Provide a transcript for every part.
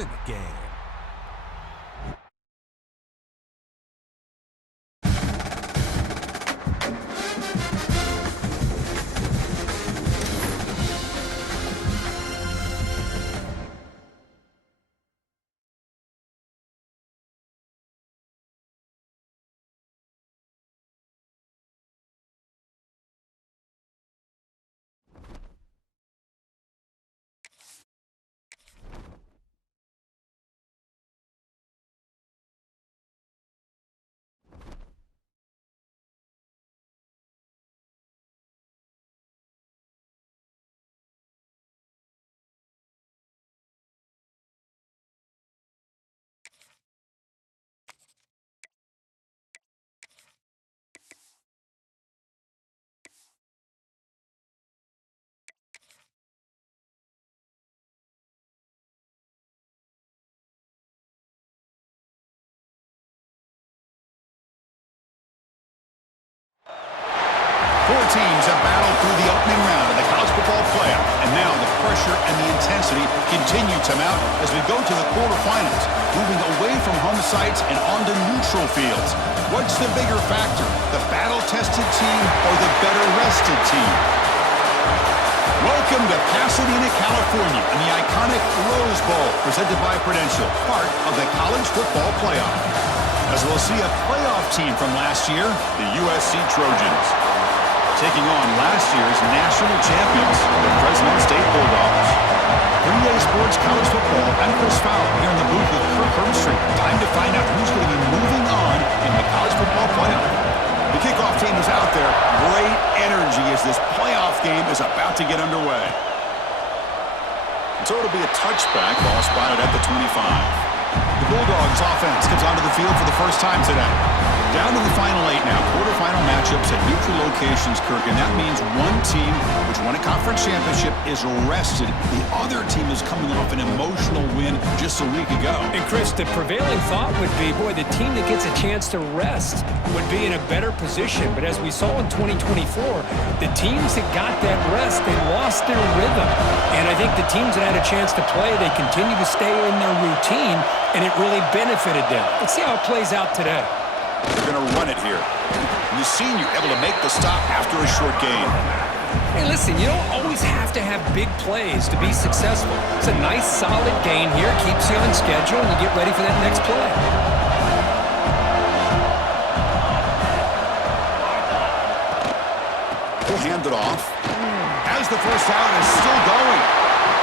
in the game. Four teams have battled through the opening round of the college football playoff, and now the pressure and the intensity continue to mount as we go to the quarterfinals, moving away from home sites and onto neutral fields. What's the bigger factor, the battle-tested team or the better-rested team? Welcome to Pasadena, California, in the iconic Rose Bowl, presented by Prudential, part of the college football playoff. As we'll see a playoff team from last year, the USC Trojans, taking on last year's national champions, the Fresno State Bulldogs. 3A Sports College Football, and Chris Fowler here in the booth with Kirk Herbstreit. Time to find out who's going to be moving on in the college football playoff. The kickoff team is out there. Great energy as this playoff game is about to get underway. So it'll be a touchback, ball spotted at the 25. The Bulldogs offense comes onto the field for the first time today. Down to the final 8 now. Quarterfinal matchups at neutral locations, Kirk, and that means one team which won a conference championship is rested. The other team is coming off an emotional win just a week ago. And Chris, the prevailing thought would be, boy, the team that gets a chance to rest would be in a better position. But as we saw in 2024, the teams that got that rest, they lost their rhythm. And I think the teams that had a chance to play, they continue to stay in their routine, and it really benefited them. Let's see how it plays out today. They're going to run it here. And the senior able to make the stop after a short gain. Hey, listen, you don't always have to have big plays to be successful. It's a nice, solid gain here. Keeps you on schedule, and you get ready for that next play. We'll hand it off. As the first down is still going.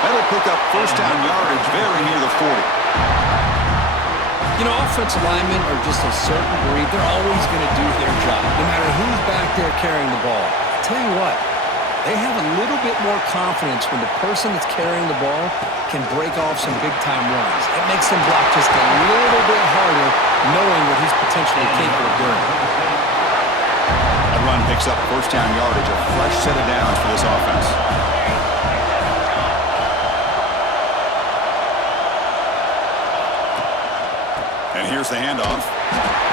That'll pick up first down yardage very near the 40. You know, offensive linemen are just a certain breed. They're always going to do their job, no matter who's back there carrying the ball. I'll tell you what, they have a little bit more confidence when the person that's carrying the ball can break off some big-time runs. It makes them block just a little bit harder, knowing what he's potentially capable of doing. That run picks up first down yardage, a fresh set of downs for this offense. And here's the handoff.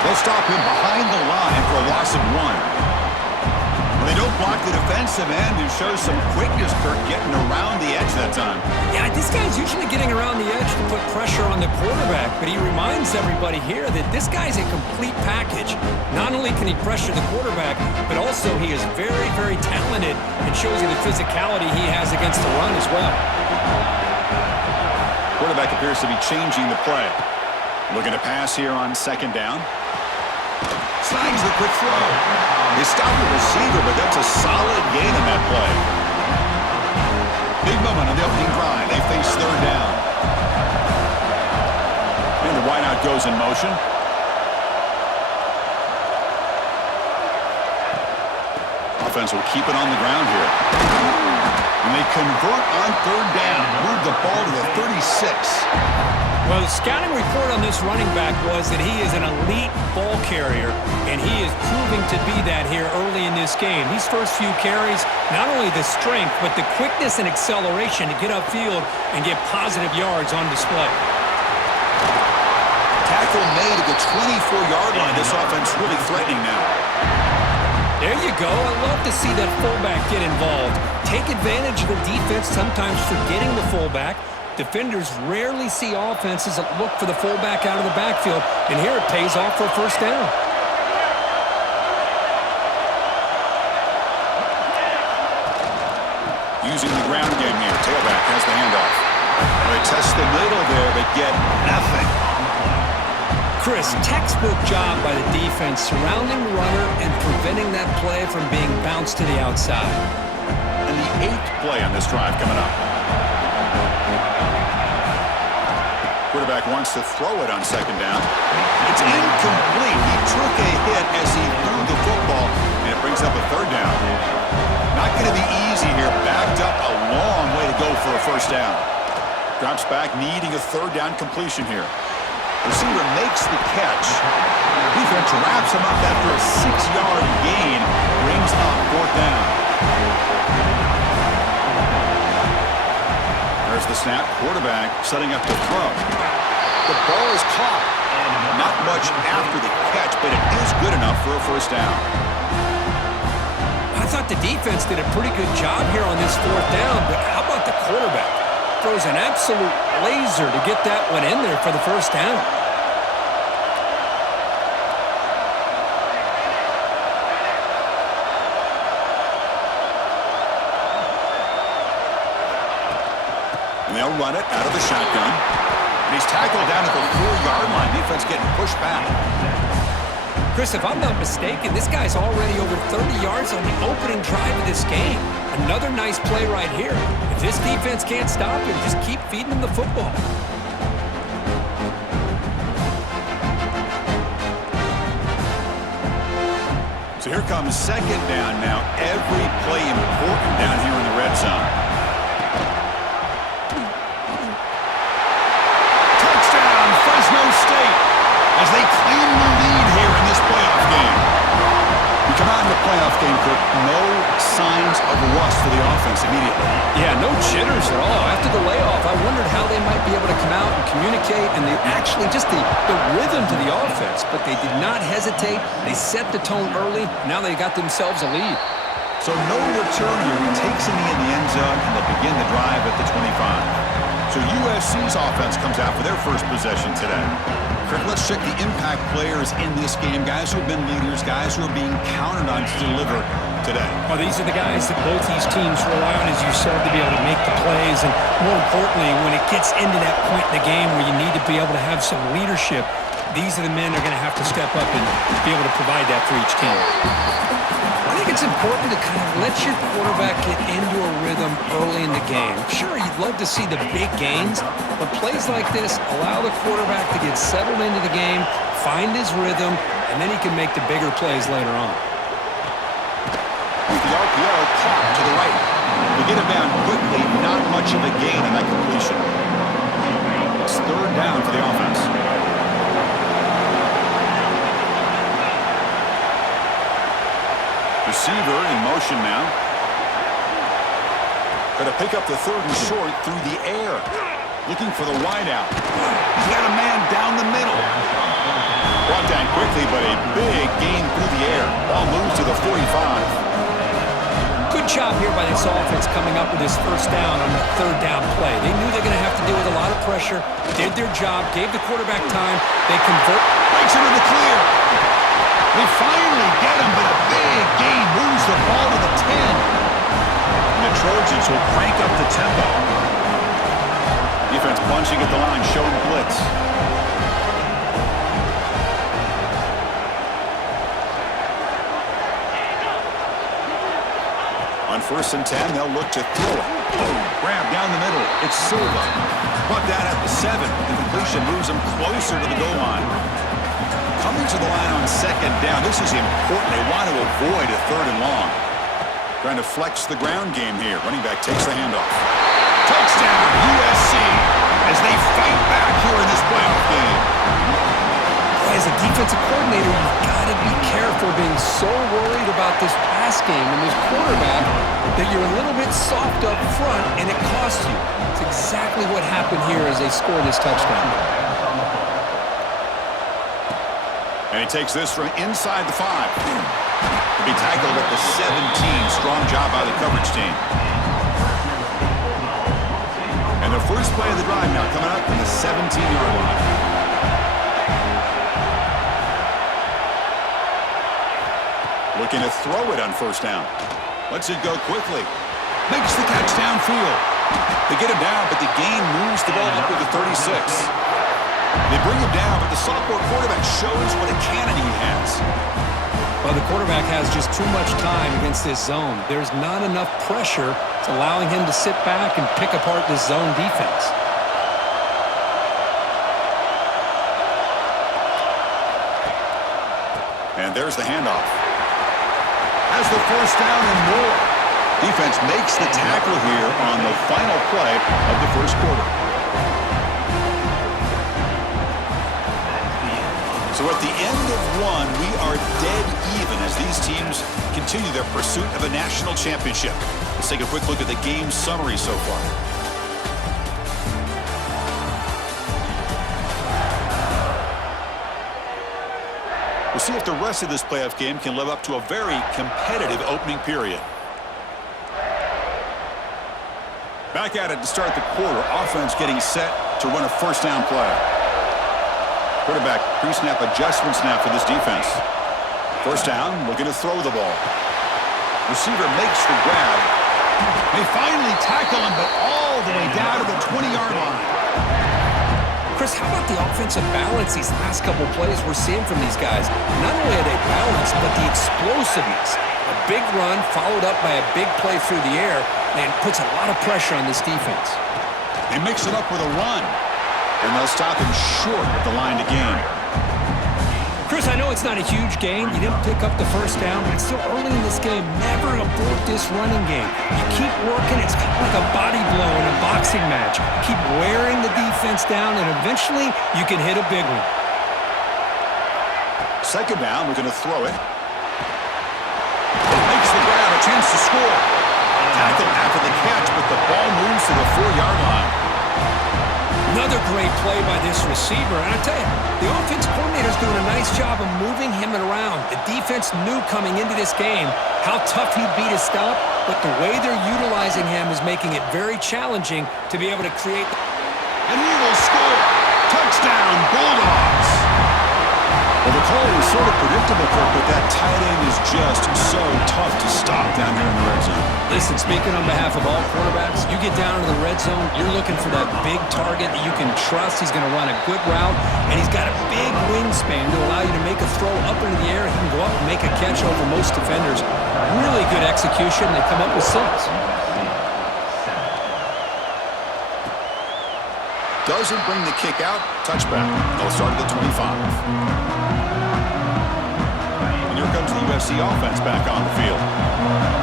They'll stop him behind the line for a loss of 1. When they don't block the defensive end, it shows some quickness, Kirk, getting around the edge that time. Yeah, this guy's usually getting around the edge to put pressure on the quarterback, but he reminds everybody here that this guy's a complete package. Not only can he pressure the quarterback, but also he is very, very talented and shows you the physicality he has against the run as well. Quarterback appears to be changing the play. Looking to pass here on second down. Snags the quick throw. They stop the receiver, but that's a solid gain in that play. Big moment on the opening drive. They face third down. And the wideout goes in motion. Offense will keep it on the ground here. And they convert on third down. Move the ball to the 36. Well, the scouting report on this running back was that he is an elite ball carrier, and he is proving to be that here early in this game. These first few carries, not only the strength, but the quickness and acceleration to get upfield and get positive yards on display. Tackle made at the 24-yard line. This offense really threatening now. There you go. I love to see that fullback get involved. Take advantage of the defense, sometimes forgetting the fullback. Defenders rarely see offenses that look for the fullback out of the backfield, and here it pays off for a first down. Using the ground game here. Tailback has the handoff. They test the middle there, but get nothing. Chris, textbook job by the defense surrounding the runner and preventing that play from being bounced to the outside. And the 8th play on this drive coming up. Quarterback wants to throw it on second down. It's incomplete. He took a hit as he threw the football, and it brings up a third down. Not going to be easy here. Backed up a long way to go for a first down. Drops back, needing a third down completion here. Receiver makes the catch. Defense wraps him up after a 6-yard gain. Brings up fourth down. There's the snap. Quarterback setting up to throw. The ball is caught. Not much after the catch, but it is good enough for a first down. I thought the defense did a pretty good job here on this fourth down, but how about the quarterback? Throws an absolute laser to get that one in there for the first down. And they'll run it out of the shotgun. And he's tackled down at the 4-yard line. Defense getting pushed back. Chris, if I'm not mistaken, this guy's already over 30 yards on the opening drive of this game. Another nice play right here. If this defense can't stop him, just keep feeding him the football. So here comes second down now. Every play important down here in the red zone. Touchdown, Fresno State, as they claim the lead here in this playoff game. We come out in the playoff game, Kirk, no signs of rust for the offense immediately. Yeah, no jitters at all. After the layoff, I wondered how they might be able to come out and communicate, and they actually just the rhythm to the offense, but they did not hesitate. They set the tone early. Now they got themselves a lead. So no return here. He takes him in the end zone, and they'll begin the drive at the 25. So USC's offense comes out for their first possession today. Kirk, let's check the impact players in this game. Guys who have been leaders, guys who are being counted on to deliver today. Well, these are the guys that both these teams rely on, as you said, to be able to make the plays. And more importantly, when it gets into that point in the game where you need to be able to have some leadership, these are the men that are going to have to step up and be able to provide that for each team. I think it's important to kind of let your quarterback get into a rhythm early in the game. Sure, you'd love to see the big gains, but plays like this allow the quarterback to get settled into the game, find his rhythm, and then he can make the bigger plays later on. With the RPO caught to the right. We get him down quickly, not much of a gain on that completion. It's third down for the offense. Receiver in motion now. Going to pick up the third and short through the air. Looking for the wideout. He's got a man down the middle. Brought down quickly, but a big gain through the air. Ball moves to the 45. Good job here by this offense coming up with this first down on the third down play. They knew they're going to have to deal with a lot of pressure, did their job, gave the quarterback time. They convert. Breaks into the clear. They finally get him, but a big gain moves the ball to the 10. And the Trojans will crank up the tempo. Defense bunching at the line, showing blitz. On 1st and 10, they'll look to throw it. Grab down the middle. It's Silva. Brought down at the 7. The completion moves him closer to the goal line. Coming to the line on second down. This is important. They want to avoid a third and long. Trying to flex the ground game here. Running back takes the handoff. Touchdown, USC, as they fight back here in this playoff game. As a defensive coordinator, you've got to be careful being so worried about this pass game and this quarterback that you're a little bit soft up front, and it costs you. It's exactly what happened here as they scored this touchdown. And he takes this from inside the 5. To be tackled at the 17. Strong job by the coverage team. And the first play of the drive now coming up from the 17-yard line. Looking to throw it on first down. Lets it go quickly. Makes the catch downfield. They get him down, but the gain moves the ball up to the 36. They bring him down, but the sophomore quarterback shows what a cannon he has. Well, the quarterback has just too much time against this zone. There's not enough pressure to allowing him to sit back and pick apart this zone defense. And there's the handoff. Has the first down and more. Defense makes the tackle here on the final play of the first quarter. So at the end of one, we are dead even as these teams continue their pursuit of a national championship. Let's take a quick look at the game summary so far. We'll see if the rest of this playoff game can live up to a very competitive opening period. Back at it to start the quarter. Offense getting set to run a first down play. Quarterback pre-snap adjustment snap for this defense. First down, looking to throw the ball. Receiver makes the grab. They finally tackle him, but all the way down to the 20-yard line. Chris, how about the offensive balance these last couple plays we're seeing from these guys? Not only are they balanced, but the explosiveness. A big run followed up by a big play through the air, and puts a lot of pressure on this defense. They mix it up with a run, and they'll stop him short at the line to gain. Chris, I know it's not a huge gain. You didn't pick up the first down, but it's still early in this game. Never abort this running game. You keep working. It's kind of like a body blow in a boxing match. Keep wearing the defense down, and eventually you can hit a big one. Second down, we're going to throw it. Makes the grab, a chance to score. Tackle after the catch, but the ball moves to the 4-yard line. Another great play by this receiver. And I tell you, the offense coordinator's doing a nice job of moving him around. The defense knew coming into this game how tough he'd be to stop, but the way they're utilizing him is making it very challenging to be able to create. And he will score. Touchdown, Bulldogs. Well, the call was sort of predictable, Kirk, but that tight end is just so tough to stop down here in the red zone. Listen, speaking on behalf of all quarterbacks, you get down to the red zone, you're looking for that big target that you can trust. He's going to run a good route, and he's got a big wingspan to allow you to make a throw up into the air. He can go up and make a catch over most defenders. Really good execution. They come up with 6. Doesn't bring the kick out. Touchback. They'll start at the 25. Here comes the USC offense back on the field.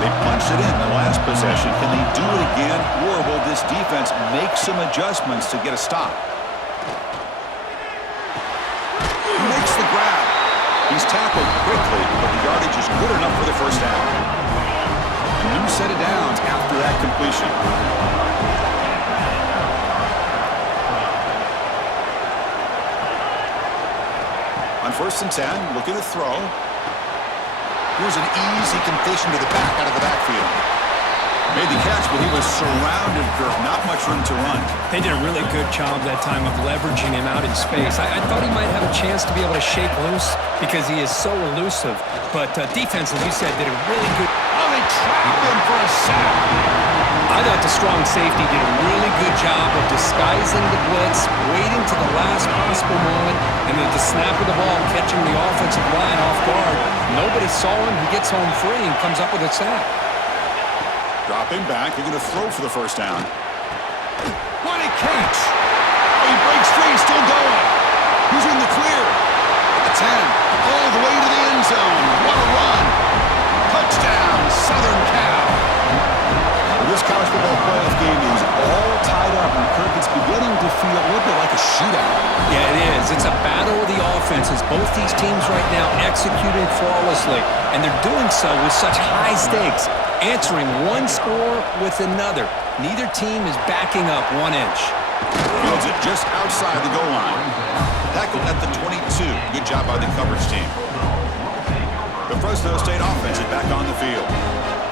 They punched it in the last possession. Can they do it again, or will this defense make some adjustments to get a stop? He makes the grab. He's tackled quickly, but the yardage is good enough for the first down. A new set of downs after that completion. On 1st and 10, looking to throw. Here's an easy completion to the back out of the backfield. Made the catch, but he was surrounded, Kirk. Not much room to run. They did a really good job that time of leveraging him out in space. I thought he might have a chance to be able to shake loose because he is so elusive. But defense, as you said, did a really good. Oh, they trapped him for a sack. I thought the strong safety did a really good job of disguising the blitz, waiting to the last possible moment, and then the snap of the ball, catching the offensive line off guard. Nobody saw him. He gets home free and comes up with a sack. Dropping back. They're going to throw for the first down. What a catch! Oh, he breaks free. Still going. He's in the clear. At the 10. All the way to the end zone. What a run. Touchdown, Southern Cal. This college football playoff game is all tied up, and Kirk, it's beginning to feel a little bit like a shootout. Yeah, it is. It's a battle of the offenses. Both these teams right now executing flawlessly, and they're doing so with such high stakes, answering one score with another. Neither team is backing up 1 inch. Fields it just outside the goal line. Tackled at the 22. Good job by the coverage team. The Fresno State offense is back on the field.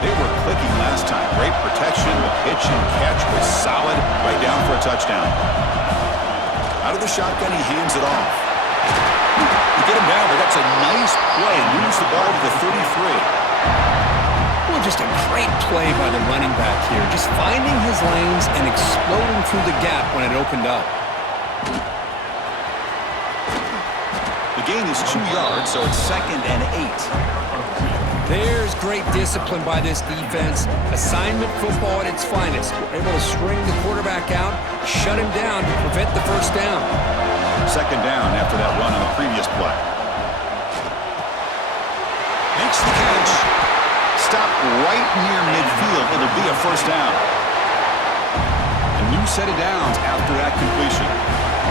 They were clicking last time. Great protection. The pitch and catch was solid. Right down for a touchdown. Out of the shotgun, he hands it off. You get him down, but that's a nice play. Moves the ball to the 33. Well, just a great play by the running back here. Just finding his lanes and exploding through the gap when it opened up. The gain is 2 yards, so it's 2nd and 8. There's great discipline by this defense. Assignment football at its finest. Able to string the quarterback out, shut him down to prevent the first down. 2nd down after that run on the previous play. Makes the catch. Stopped right near midfield. It'll be a first down. A new set of downs after that completion.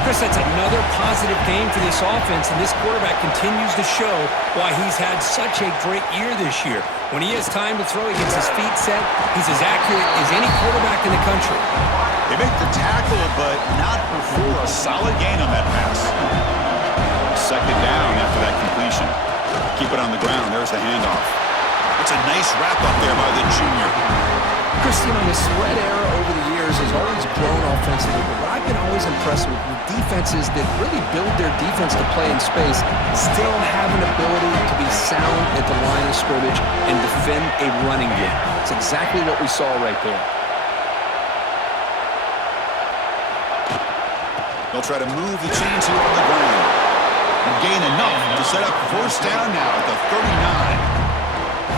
Chris, that's another positive game for this offense, and this quarterback continues to show why he's had such a great year this year. When he has time to throw, he gets his feet set. He's as accurate as any quarterback in the country. They make the tackle, but not before a solid gain on that pass. 2nd down after that completion. Keep it on the ground. There's the handoff. It's a nice wrap-up there by the junior. Chris, you know, the spread era over the years has always grown offensively, but what I've been always impressed with defenses that really build their defense to play in space still have an ability to be sound at the line of scrimmage and defend a running game. It's exactly what we saw right there. They'll try to move the chains here on the ground. And gain enough to set up first down now at the 39.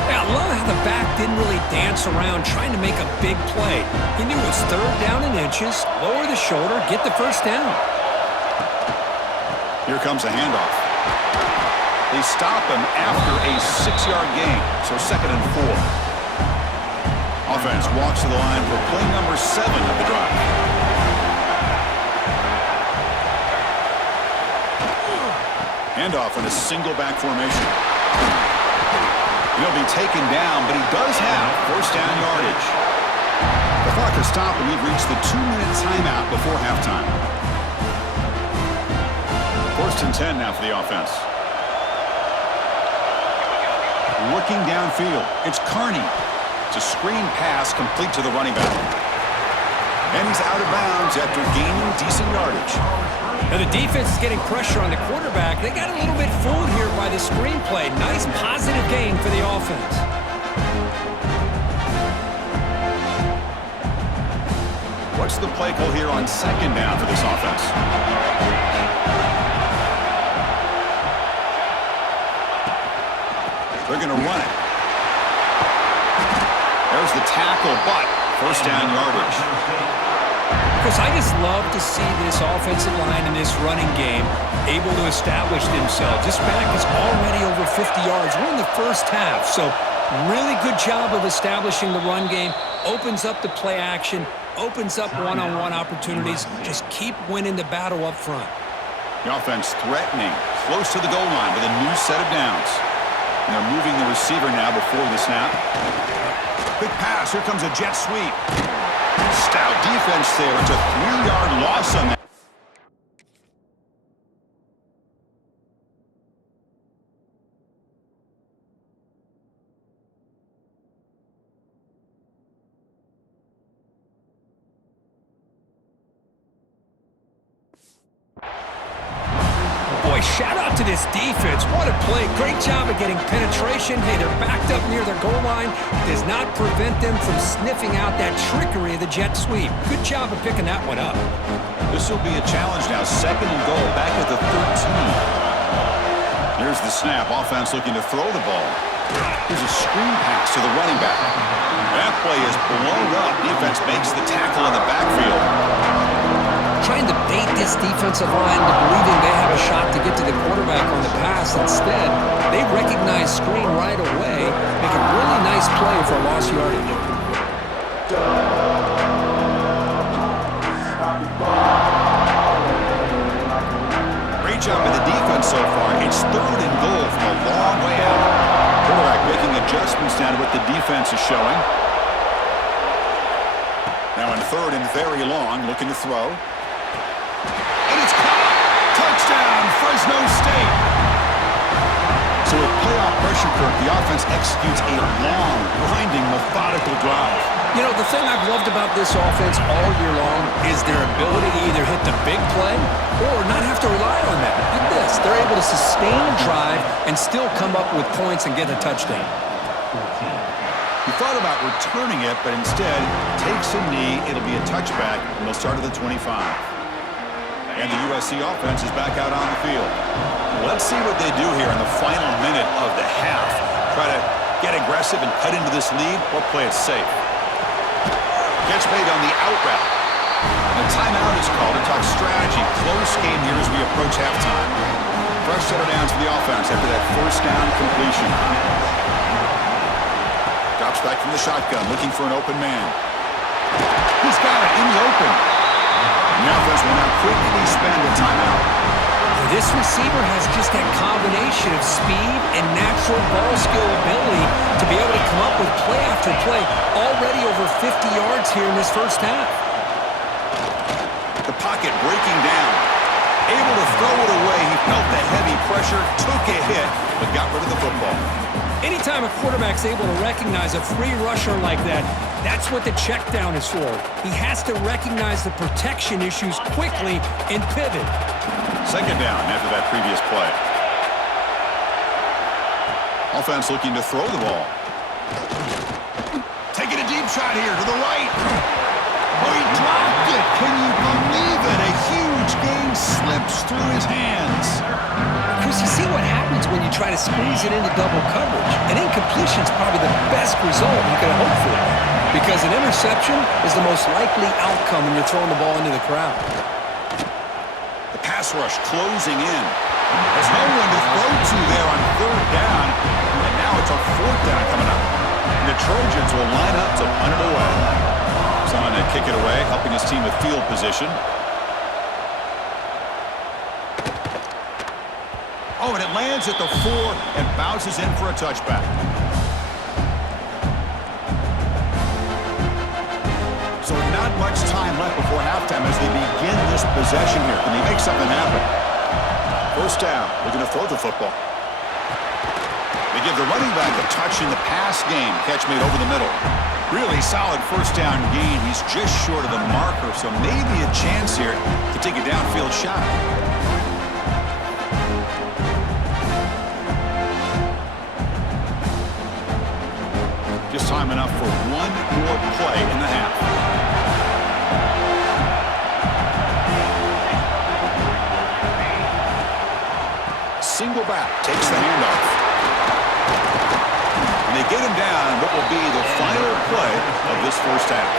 Yeah, I love how the back didn't really dance around trying to make a big play. He knew it was 3rd down and inches, lower the shoulder, get the first down. Here comes a handoff. They stop him after a 6-yard gain, so 2nd and 4. Offense walks to the line for play number 7 of the drive. Handoff in a single back formation. He'll be taken down, but he does have first down yardage. The clock has stopped, and we've reached the 2-minute timeout before halftime. 1st and 10 now for the offense. Looking downfield, it's Carney. It's a screen pass complete to the running back. And he's out of bounds after gaining decent yardage. Now the defense is getting pressure on the quarterback. They got a little bit fooled here by the screenplay. Nice positive gain for the offense. What's the play call here on 2nd down for this offense? They're going to run it. There's the tackle, but first down yardage. Chris, I just love to see this offensive line in this running game able to establish themselves. This back is already over 50 yards. We're in the first half, so really good job of establishing the run game. Opens up the play action, opens up one-on-one opportunities. Just keep winning the battle up front. The offense threatening, close to the goal line with a new set of downs. And they're moving the receiver now before the snap. Quick pass, here comes a jet sweep. Stout defense there. It's a 3-yard loss on that. Boy, shout out to this defense. What a play. Great job of getting penetration. Hey, they're backed up near their goal line. Does not prevent them from sniffing out that trickery of the jet sweep. Good job of picking that one up. This will be a challenge now. 2nd and goal, back at the 13. Here's the snap. Offense looking to throw the ball. Here's a screen pass to the running back. That play is blown up. Defense makes the tackle in the backfield. Trying to bait this defensive line to believing they have a shot to get to the quarterback on the pass. Instead, they recognize screen right away, make a really nice play for lost yardage. Great job by the defense so far. It's 3rd and goal from a long way out. Quarterback making adjustments now to what the defense is showing. Now in 3rd and very long, looking to throw. And it's caught! Touchdown, Fresno State! So So with playoff pressure, Kirk, the offense executes a long, grinding, methodical drive. You know, the thing I've loved about this offense all year long is their ability to either hit the big play or not have to rely on that. Like this, they're able to sustain a drive and still come up with points and get a touchdown. He thought about returning it, but instead takes a knee. It'll be a touchback, and they'll start at the 25. And the USC offense is back out on the field. Let's see what they do here in the final minute of the half. Try to get aggressive and cut into this lead or play it safe. Catch made on the out route. A timeout is called to talk strategy. Close game here as we approach halftime. Fresh set of downs for the offense after that first down completion. Drops back from the shotgun, looking for an open man. He's got it in the open. The offense will now quickly spend a timeout. This receiver has just that combination of speed and natural ball skill ability to be able to come up with play after play, already over 50 yards here in this first half. The pocket breaking down. Able to throw it away. He felt the heavy pressure, took a hit, but got rid of the football. Anytime a quarterback's able to recognize a free rusher like that, that's what the check down is for. He has to recognize the protection issues quickly and pivot. Second down after that previous play. Offense looking to throw the ball. Taking a deep shot here to the right. Oh, he dropped it. Can you believe it? A huge gain slips through his hands. Chris, you see what happens when you try to squeeze it into double coverage. An incompletion is probably the best result you can hope for, because an interception is the most likely outcome when you're throwing the ball into the crowd. The pass rush closing in. There's no one to throw to there on third down, and now it's a fourth down coming up. And the Trojans will line up to punt it away. Someone to kick it away, helping his team with field position. Oh, and it lands at the 4 and bounces in for a touchback. So not much time left before halftime as they begin this possession here. Can they make something happen? First down. They're going to throw the football. They give the running back a touch in the pass game. Catch made over the middle. Really solid first down gain. He's just short of the marker, so maybe a chance here to take a downfield shot. Just time enough for one more play in the half. Single back takes the handoff. And they get him down what will be the final play of this first half.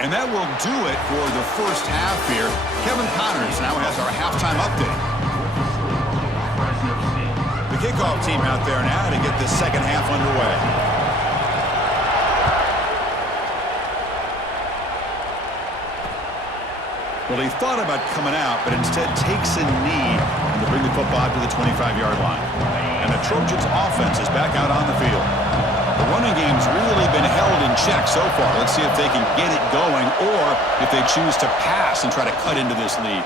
And that will do it for the first half here. Kevin Connors now has our halftime update. The kickoff team out there now to get this second half underway. Well, he thought about coming out, but instead takes a knee to bring the football out to the 25-yard line. And the Trojans' offense is back out on the field. The running game's really been held in check so far. Let's see if they can get it going or if they choose to pass and try to cut into this lead.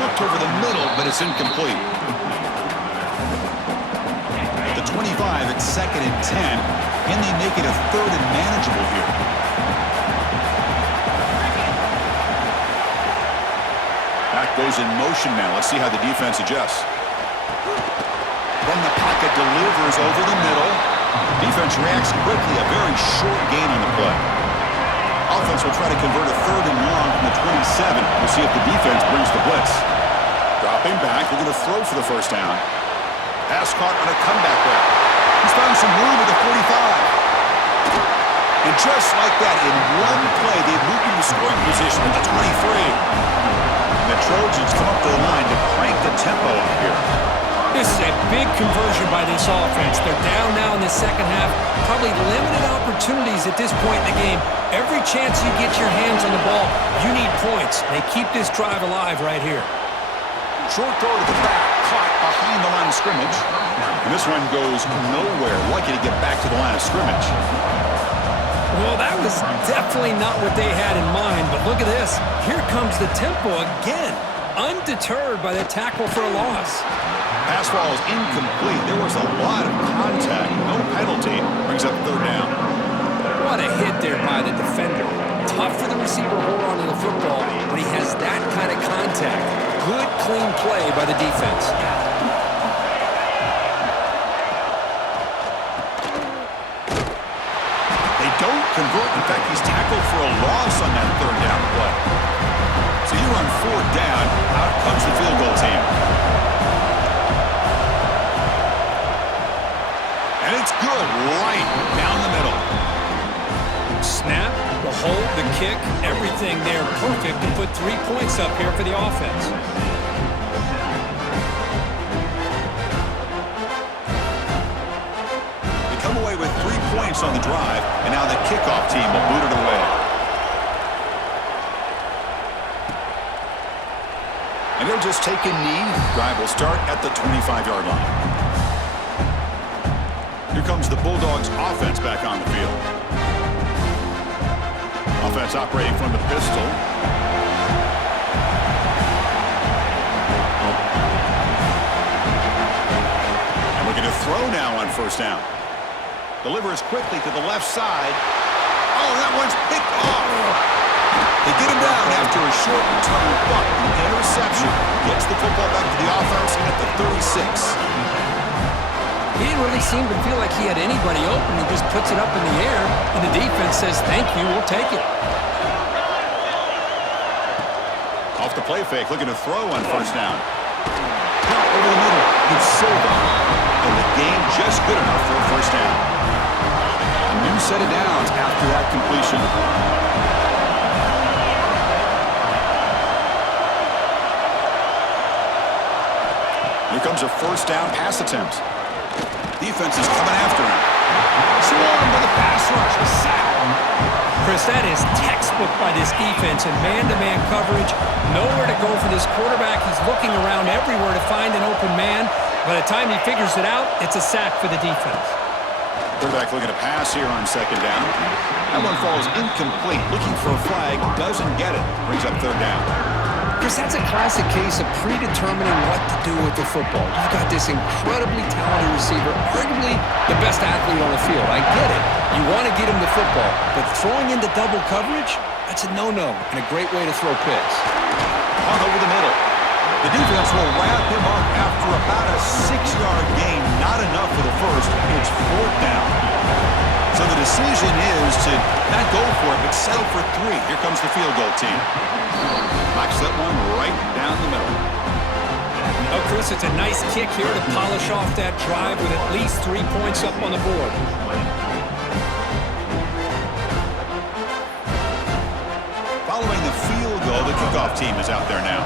Looked over the middle, but it's incomplete. At the 25, it's 2nd and 10. Can they make it a 3rd and manageable here? Back goes in motion now. Let's see how the defense adjusts. From the pocket, delivers over the middle. Defense reacts quickly. A very short gain on the play. Offense will try to convert a 3rd and long from the 27. We'll see if the defense brings the blitz. Dropping back. They're going to throw for the first down. Pass caught on a comeback route. He's found some room at the 45. And just like that, in one play, they moved into scoring position at the 23. And the Trojans come up to the line to crank the tempo up here. This is a big conversion by this offense. They're down now in the second half. Probably limited opportunities at this point in the game. Every chance you get your hands on the ball, you need points. They keep this drive alive right here. Short throw to the back, caught behind the line of scrimmage. And this one goes nowhere. Lucky to get back to the line of scrimmage. Well, that was definitely not what they had in mind, but look at this. Here comes the tempo again, undeterred by the tackle for a loss. Pass ball is incomplete. There was a lot of contact. No penalty. Brings up third down. What a hit there by the defender. Tough for the receiver to hold on to the football, but he has that kind of contact. Good, clean play by the defense. Don't convert. In fact, he's tackled for a loss on that third down play. So you run fourth down. Out comes the field goal team. And it's good right down the middle. Snap, the hold, the kick, everything there perfect to put 3 points up here for the offense. Away with 3 points on the drive, and now the kickoff team will boot it away. And they'll just take a knee. Drive will start at the 25-yard line. Here comes the Bulldogs offense back on the field. Offense operating from the pistol. And looking to throw now on first down. Delivers quickly to the left side. Oh, that one's picked off. They get him down after a short return, but the interception gets the football back to the offense at the 36. He didn't really seem to feel like he had anybody open. He just puts it up in the air, and the defense says, thank you, we'll take it. Off the play fake, looking to throw on first down. Now over the middle, it's Silva. And the game just good enough for a first down. A new set of downs after that completion. Here comes a first down pass attempt. Defense is coming after him. Swarmed by the pass rush. A sack. Chris, that is textbook by this defense in man-to-man coverage. Nowhere to go for this quarterback. He's looking around everywhere to find an open man. By the time he figures it out, it's a sack for the defense. Quarterback looking to pass here on second down. That one falls incomplete. Looking for a flag. Doesn't get it. Brings up third down. Chris, that's a classic case of predetermining what to do with the football. You've got this incredibly talented receiver, arguably the best athlete on the field. I get it. You want to get him the football, but throwing into double coverage, that's a no-no and a great way to throw picks. Hung over the middle. The defense will wrap him up after about a 6-yard gain. Not enough for the first. It's fourth down. So the decision is to not go for it, but settle for 3. Here comes the field goal team. Knocks that one right down the middle. Oh, Chris, it's a nice kick here to polish off that drive with at least 3 points up on the board. Following the field goal, the kickoff team is out there now.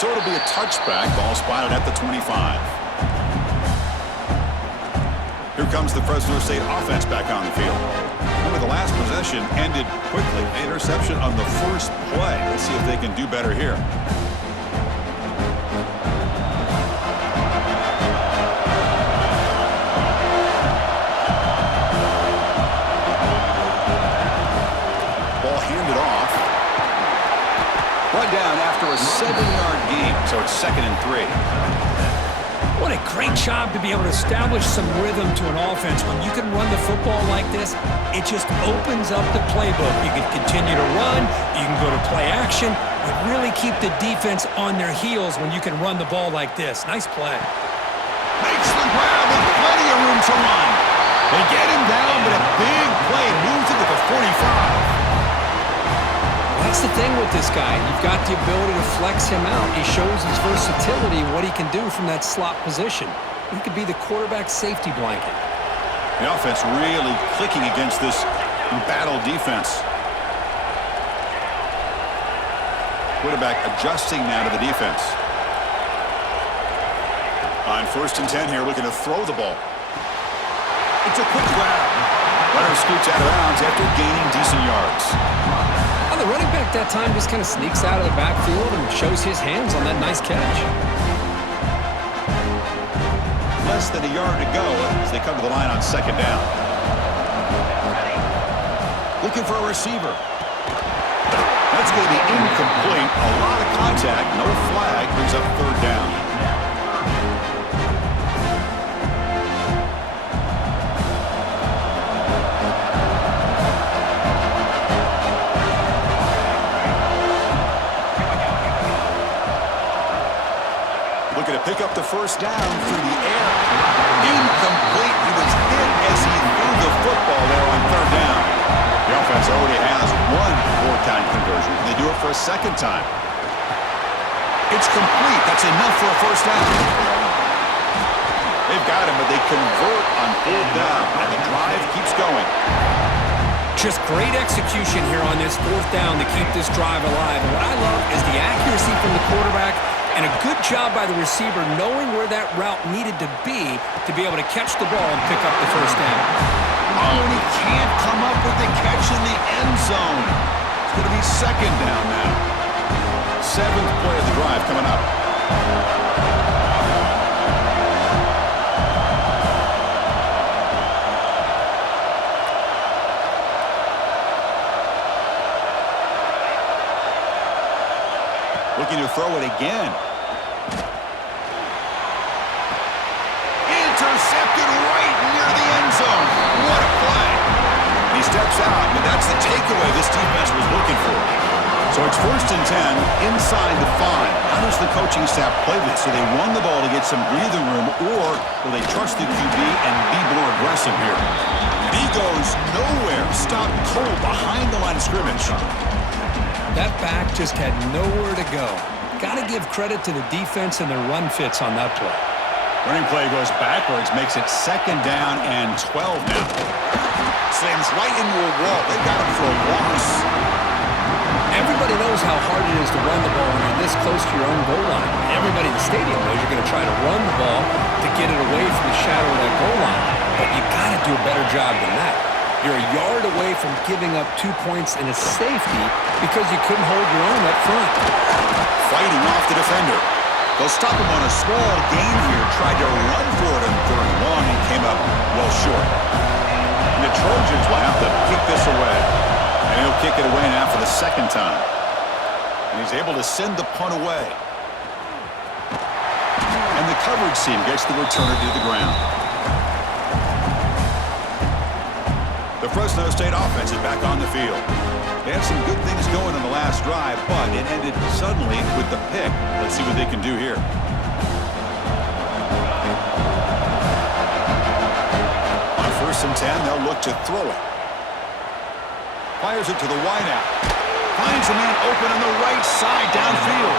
So it'll be a touchback. Ball spotted at the 25. Here comes the Fresno State offense back on the field. Remember, the last possession ended quickly. Interception on the first play. Let's see if they can do better here. Ball handed off. Brought down after a 7-yard gain, so it's 2nd and 3. What a great job to be able to establish some rhythm to an offense. When you can run the football like this, it just opens up the playbook. You can continue to run, you can go to play action, but really keep the defense on their heels when you can run the ball like this. Nice play. Makes the grab with plenty of room to run. They get him down, but a big play moves it to the 45. That's the thing with this guy. You've got the ability to flex him out. He shows his versatility and what he can do from that slot position. He could be the quarterback's safety blanket. The offense really clicking against this embattled defense. Quarterback adjusting now to the defense. On 1st and 10 here, looking to throw the ball. It's a quick grab. Runner scoots out of bounds after gaining decent yards. The running back that time just kind of sneaks out of the backfield and shows his hands on that nice catch. less than a yard to go as they come to the line on second down. Looking for a receiver. That's going to be incomplete. A lot of contact. No flag. Brings up third down. Looking to pick up the first down through the air. Incomplete. He was hit as he threw the football there on third down. The offense already has one four-time conversion. Can they do it for a second time? It's complete. That's enough for a first down. They've got him, but they convert on fourth down, and the drive keeps going. Just great execution here on this fourth down to keep this drive alive. And what I love is the accuracy from the quarterback and a good job by the receiver knowing where that route needed to be able to catch the ball and pick up the first down. Oh, and he can't come up with the catch in the end zone. It's going to be second down now. Seventh play of the drive coming up. Looking to throw it again. Intercepted right near the end zone. What a play. And he steps out, but that's the takeaway this defense was looking for. So it's 1st and 10, inside the 5. How does the coaching staff play this? Do they run the ball to get some breathing room, or will they trust the QB and be more aggressive here? And he goes nowhere. Stopped cold behind the line of scrimmage. That back just had nowhere to go. Got to give credit to the defense and their run fits on that play. Running play goes backwards, makes it second down and 12 now. Slams right into a wall. They got him for a loss. Everybody knows how hard it is to run the ball when you're this close to your own goal line. Everybody in the stadium knows you're going to try to run the ball to get it away from the shadow of that goal line. But you got to do a better job than that. You're a yard away from giving up 2 points in a safety because you couldn't hold your own up front. Fighting off the defender. They'll stop him on a small gain here. Tried to run for it on third and long and came up well short. And the Trojans will have to kick this away. And he'll kick it away now for the second time. And he's able to send the punt away. And the coverage team gets the returner to the ground. The Fresno State offense is back on the field. They had some good things going in the last drive, but it ended suddenly with the pick. Let's see what they can do here. On 1st and 10, they'll look to throw it. Fires it to the wideout. Finds a man open on the right side downfield.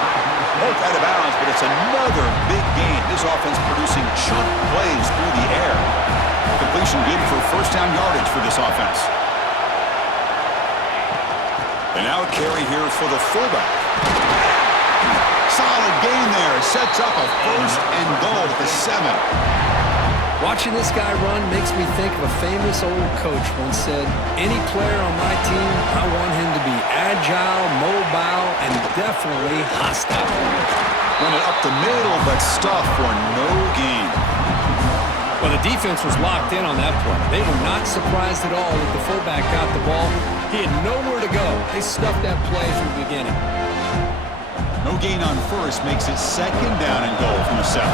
Both out of bounds, but it's another big gain. This offense producing chunk plays through the air. Completion good for first down yardage for this offense. And now a carry here for the fullback. Solid gain there. Sets up a 1st and goal at the 7. Watching this guy run makes me think of a famous old coach once said, any player on my team, I want him to be agile, mobile, and definitely hostile. Run it up the middle, but stuffed for no gain. Well, the defense was locked in on that play. They were not surprised at all that the fullback got the ball. He had nowhere to go. They stuffed that play from the beginning. No gain on 1st makes it second down and goal from the 7.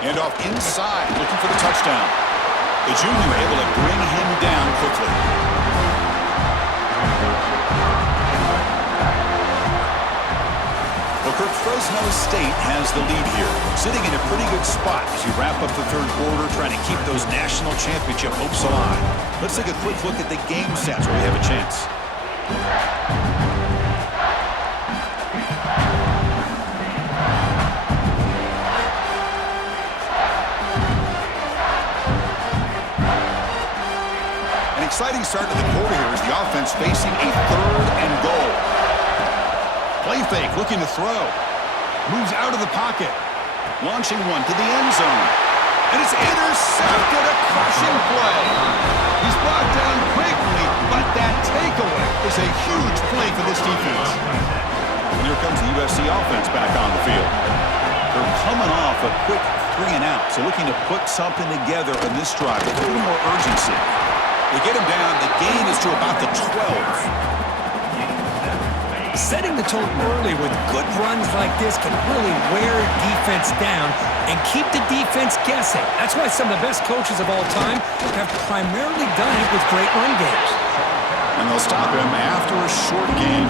Hand off inside, looking for the touchdown. The junior able to bring him down quickly. Fresno State has the lead here, sitting in a pretty good spot as you wrap up the third quarter, trying to keep those national championship hopes alive. Let's take a quick look at the game stats where we have a chance. An exciting start to the quarter here as the offense facing a 3rd and goal. Play fake, looking to throw. Moves out of the pocket. Launching one to the end zone. And it's intercepted, a crushing play. He's brought down quickly, but that takeaway is a huge play for this defense. And here comes the USC offense back on the field. They're coming off a quick 3-and-out, so looking to put something together in this drive with a little more urgency. They get him down. The gain is to about the 12. Setting the tone early with good runs like this can really wear defense down and keep the defense guessing. That's why some of the best coaches of all time have primarily done it with great run games. And they'll stop him after a short game.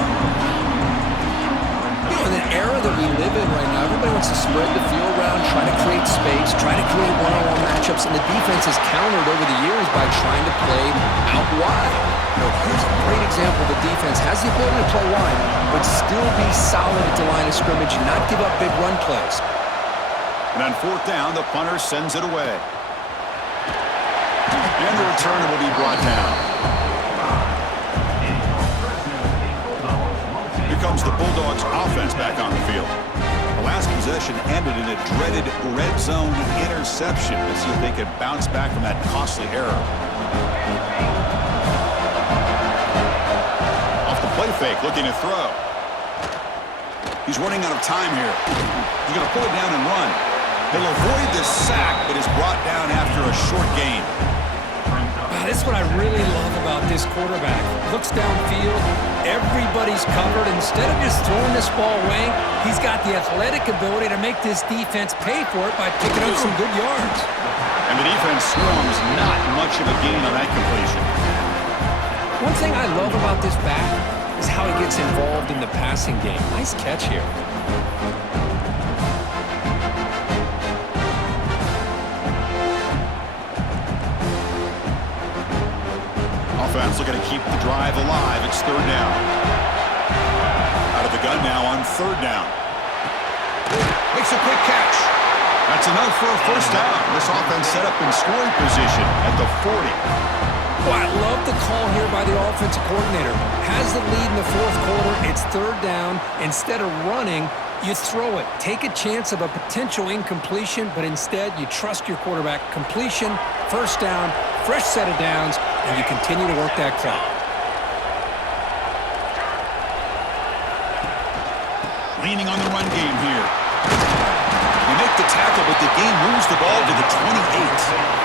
You know, in an era that we live in right now, everybody wants to spread the field around, try to create space, try to create one-on-one matchups, and the defense has countered over the years by trying to play out wide. You know, here's a great example. The defense has the ability to play wide, but still be solid at the line of scrimmage and not give up big run plays. And on 4th down, the punter sends it away. And the return will be brought down. Here comes the Bulldogs offense back on the field. The last possession ended in a dreaded red zone interception. Let's see if they can bounce back from that costly error. Play fake, looking to throw. He's running out of time here. He's going to pull it down and run. He'll avoid the sack, but is brought down after a short gain. Wow, this is what I really love about this quarterback. Looks downfield, everybody's covered. Instead of just throwing this ball away, he's got the athletic ability to make this defense pay for it by picking up some good yards. And the defense swarms not much of a gain on that completion. One thing I love about this back is how he gets involved in the passing game. Nice catch here. Offense looking to keep the drive alive. It's 3rd down. Out of the gun now on 3rd down. Makes a quick catch. That's enough for a 1st down. This offense set up in scoring position at the 40. Well, I love the call here by the offensive coordinator. Has the lead in the 4th quarter. It's 3rd down. Instead of running, you throw it. Take a chance of a potential incompletion, but instead you trust your quarterback. Completion, 1st down, fresh set of downs, and you continue to work that clock. Leaning on the run game here. They make the tackle, but the game moves the ball to the 28.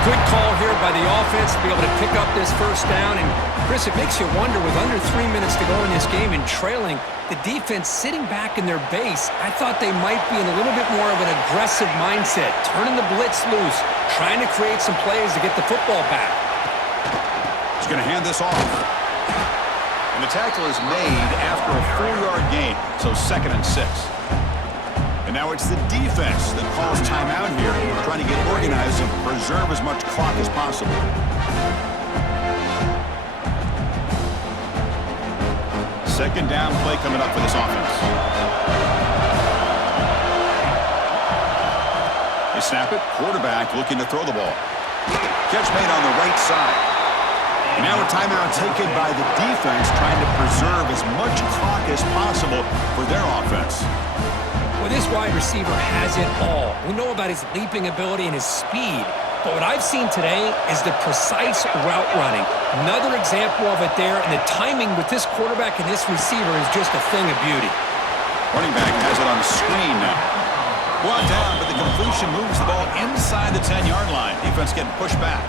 Good call here by the offense to be able to pick up this 1st down. And, Chris, it makes you wonder, with under 3 minutes to go in this game and trailing, the defense sitting back in their base, I thought they might be in a little bit more of an aggressive mindset, turning the blitz loose, trying to create some plays to get the football back. He's going to hand this off. And the tackle is made after a 4-yard gain, so 2nd and 6. And now it's the defense that calls timeout here, trying to get organized and preserve as much clock as possible. Second down play coming up for this offense. They snap it. Quarterback looking to throw the ball. Catch made on the right side. And now a timeout taken by the defense, trying to preserve as much clock as possible for their offense. Well, this wide receiver has it all. We know about his leaping ability and his speed, but what I've seen today is the precise route running. Another example of it there, and the timing with this quarterback and this receiver is just a thing of beauty. Running back has it on the screen now. Brought down, but the completion moves the ball inside the 10-yard line. Defense getting pushed back.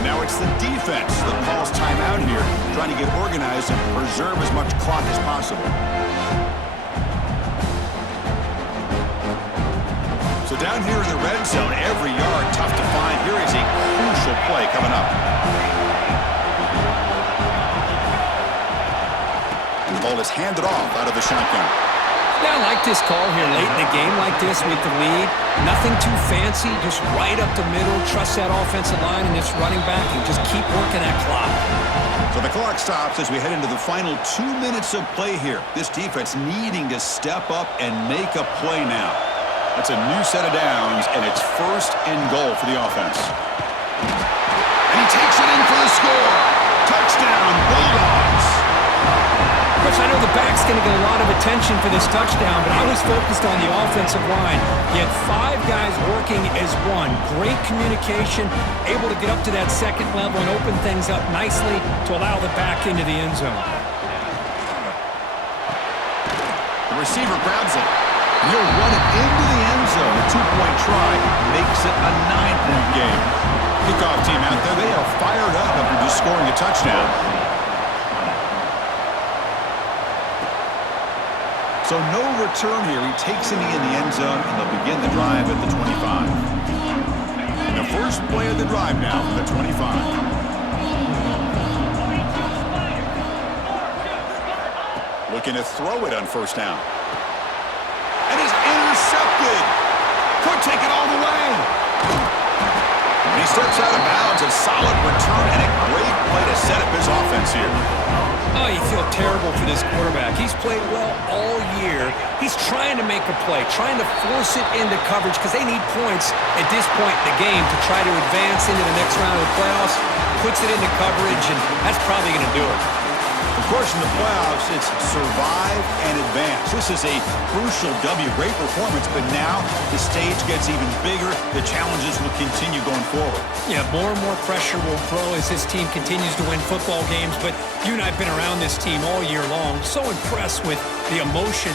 And now it's the defense that calls timeout here, trying to get organized and preserve as much clock as possible. So down here in the red zone, every yard tough to find. Here is a crucial play coming up. And the ball is handed off out of the shotgun. Yeah, I like this call here late in the game like this with the lead. Nothing too fancy, just right up the middle. Trust that offensive line and this running back and just keep working that clock. So the clock stops as we head into the final 2 minutes of play here. This defense needing to step up and make a play now. That's a new set of downs, and it's 1st and goal for the offense. And he takes it in for the score. Touchdown, Bulldogs. Chris, I know the back's going to get a lot of attention for this touchdown, but I was focused on the offensive line. You had 5 guys working as one. Great communication, able to get up to that 2nd level and open things up nicely to allow the back into the end zone. The receiver grabs it. And he'll run it into the end zone. The two-point try makes it a 9-point game. Kickoff team out there, they are fired up after just scoring a touchdown. So no return here. He takes it in the end zone, and they'll begin the drive at the 25. And the first play of the drive now from the 25. Looking to throw it on first down. And he's intercepted. Could take it all the way. And he steps out of bounds. A solid return and a great play to set up his offense here. Oh, you feel terrible for this quarterback. He's played well all year. He's trying to make a play, trying to force it into coverage because they need points at this point in the game to try to advance into the next round of the playoffs. Puts it into coverage, and that's probably going to do it. Of course, in the playoffs, it's survive and advance. This is a crucial W. Great performance, but now the stage gets even bigger. The challenges will continue going forward. Yeah, more and more pressure will grow as this team continues to win football games, but you and I have been around this team all year long. So impressed with the emotions